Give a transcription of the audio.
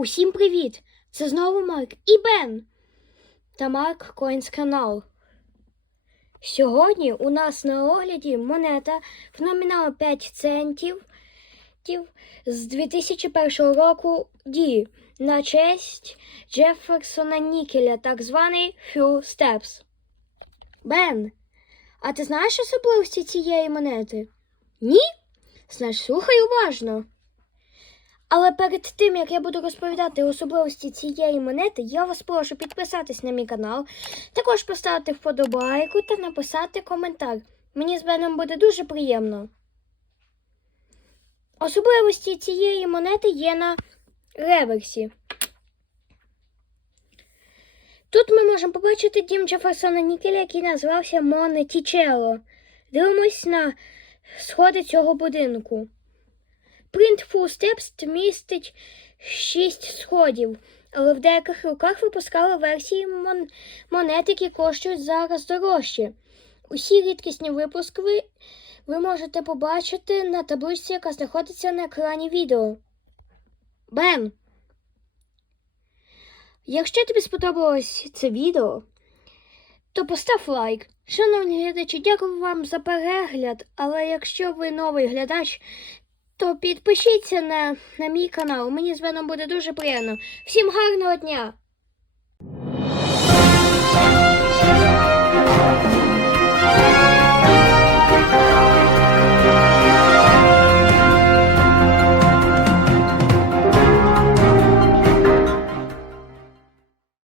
Усім привіт! Це знову Марк і Бен та Марк Коінс канал. Сьогодні у нас на огляді монета в номіналу 5 центів з 2001 року дії на честь Джеферсона Нікеля, так званий Few Steps. Бен, а ти знаєш особливості цієї монети? Ні? Знаєш, слухай уважно. Але перед тим, як я буду розповідати особливості цієї монети, я вас прошу підписатись на мій канал, також поставити вподобайку та написати коментар. Мені з Беном буде дуже приємно. Особливості цієї монети є на реверсі. Тут ми можемо побачити дім Джеферсона Нікеля, який називався Монетічело. Дивимось на сходи цього будинку. Print Full Steps містить 6 сходів, але в деяких роках випускали версії мон... монет, які коштують зараз дорожче. Усі рідкісні випуски ви... можете побачити на табличці, яка знаходиться на екрані відео. Бен! Якщо тобі сподобалось це відео, то постав лайк. Шановні глядачі, дякую вам за перегляд. Але якщо ви новий глядач, то підпишіться на, на мій канал. Мені з вами буде дуже приємно. Всім гарного дня!